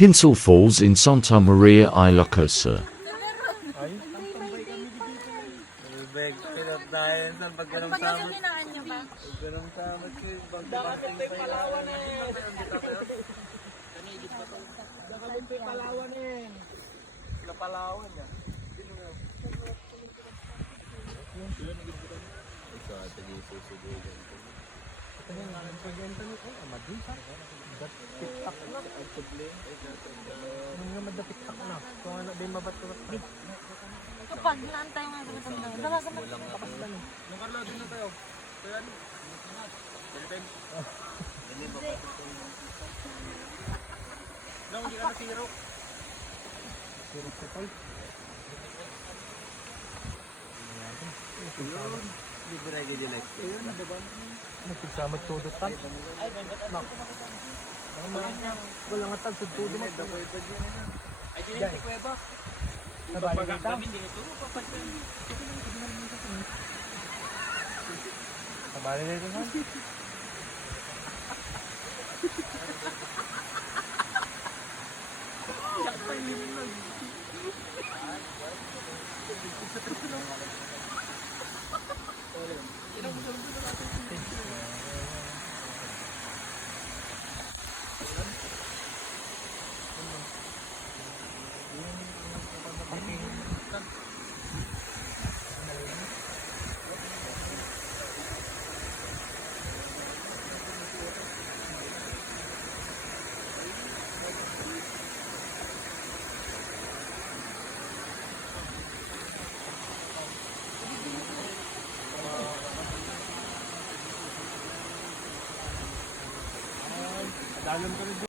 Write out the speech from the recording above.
Pinsel Falls in Santa Maria Ilocos. Ay, tambay kami dito. Beg, pinagdayan sa pagganong Pag tamat. nasinaan niyo ba? Pagganong tamat ko yung bangkabangking Palawan eh. Nakaluntoy Palawan eh. Sa Palawan ah. Sino nga? Ito ata di susubugan ko. Ito yung nga nagpagenta nito. Amadi sa? Tiktak na. Ano nga madatiktak na? Kung ano din mabato. Kapag naantay nga sa matanda. Dawagan mo. Nung Carlo, doon na tayo. Kaya ano? Nung hindi ka na zero. Zero sa tol. Hindi ba na i-delete? Nagpagsamad tudot tal. Wala nga tal, tudot mo. Ay, diniti ko ba? Nabalik ka? Nabalik na ito ha? Dalam ka